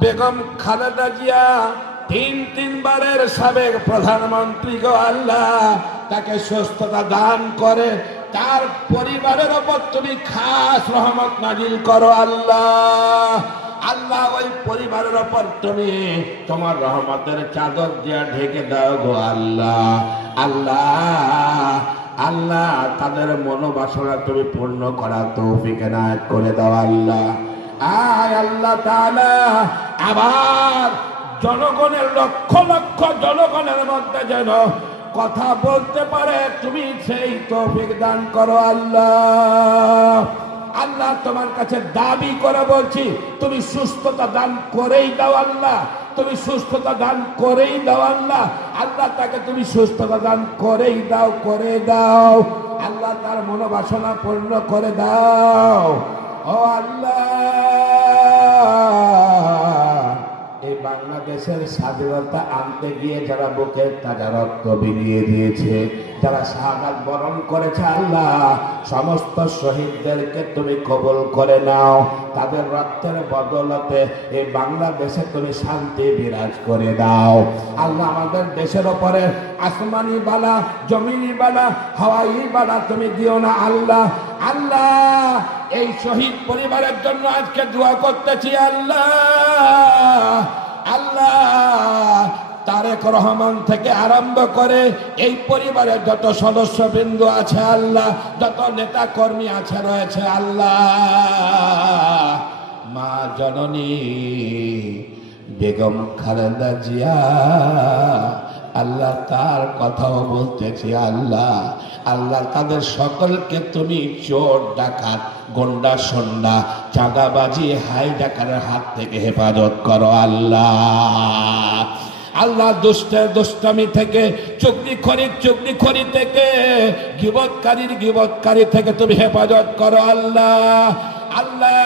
বেগম খালেদা জিয়া তিনবারের সাবেক প্রধানমন্ত্রী গো আল্লাহ, তাকে সুস্থতা দান করে তার পরিবারের ওপর তুমি খাস রহমত নাজিল করো আল্লাহ। আল্লাহ ওই পরিবারের ওপর তুমি তোমার রহমতের চাদর দিয়া ঢেকে দাও গো আল্লাহ। আল্লাহ আল্লাহ তাদের মনোবাসনা তুমি পূর্ণ করার তৌফিক এনায়েত করে দাও আল্লাহ। আয় আল্লাহ তাআলা আবার জনগণের লক্ষ লক্ষ জনগণের মধ্যে যেন কথা বলতে পারে তুমি সেই তৌফিক দান করো আল্লাহ। আল্লাহ তোমার কাছে দাবি করে বলছি, তুমি সুস্থতা দান করেই দাও আল্লাহ, তুমি সুস্থতা দান করেই দাও আল্লাহ। আল্লাহ তাকে তুমি সুস্থতা দান করেই দাও, করে দাও আল্লাহ, তার মনোবাসনা পূর্ণ করে দাও ও আল্লাহ। এই বাংলাদেশের স্বাধীনতা আনতে গিয়ে যারা বুকের তাজা রক্ত বিলিয়ে দিয়েছে, যারা শাহাদাত বরণ করেছে আল্লাহ, সমস্ত শহীদদেরকে তুমি কবুল করে নাও। তাদের রক্তের বদলতে এই বাংলাদেশে তুমি শান্তি বিরাজ করে দাও আল্লাহ। আমাদের দেশের ওপরে আসমানি বালা, জমিনি বালা, হাওয়াই বালা তুমি দিও না আল্লাহ। আল্লাহ এই শহীদ পরিবারের জন্য আজকে দোয়া করতেছি আল্লাহ। আল্লাহ তারেক রহমান থেকে আরম্ভ করে এই পরিবারের যত সদস্যবৃন্দ আছে আল্লাহ, যত নেতা কর্মী আছে রয়েছে আল্লাহ, মা জননী বেগম খালেদা জিয়া আল্লাহ তার কথাও বলতেছি আল্লাহ। আল্লাহ তাদের সকলকে তুমি চোর ডাকাত, গন্ডা সন্ডা, চাঁদাবাজি, হাই ডাকাতের হাত থেকে হেফাজত করো আল্লাহ। আল্লাহ দুষ্টের দুষ্টামি থেকে, চুগলিখড়ি থেকে, গীবতকারী থেকে তুমি হেফাজত করো আল্লাহ। আল্লাহ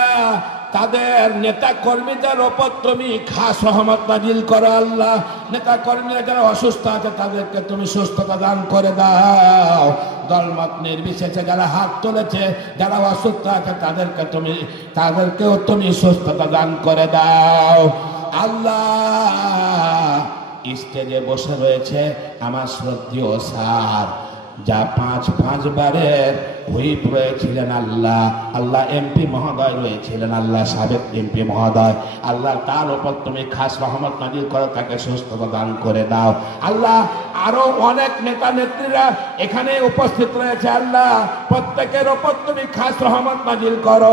তাদের নেতা কর্মীদের ওপর তুমি খাস রহমত নাজিল করো আল্লাহ। নেতা কর্মীরা যারা অসুস্থ আছে তাদেরকে তুমি সুস্থতা দান করে দাও। দলমত নির্বিশেষে যারা হাত তুলেছে, যারা অসুস্থ আছে তাদেরকেও তুমি সুস্থতা দান করে দাও আল্লাহ। স্টেজে বসে রয়েছে আমার শ্রদ্ধেয় স্যার, যা পাঁচবারের হুইপ রয়েছিলেন আল্লাহ। আল্লাহ এমপি মহোদয় রয়েছিলেন আল্লাহ, সাবেক এমপি মহোদয় আল্লাহ, তার উপর তুমি খাস রহমত নাজিল করো, তাকে সুস্থতা দান করে দাও আল্লাহ। আরো অনেক নেতা নেত্রীরা এখানে উপস্থিত রয়েছে আল্লাহ, প্রত্যেকের উপর তুমি খাস রহমত নাজিল করো।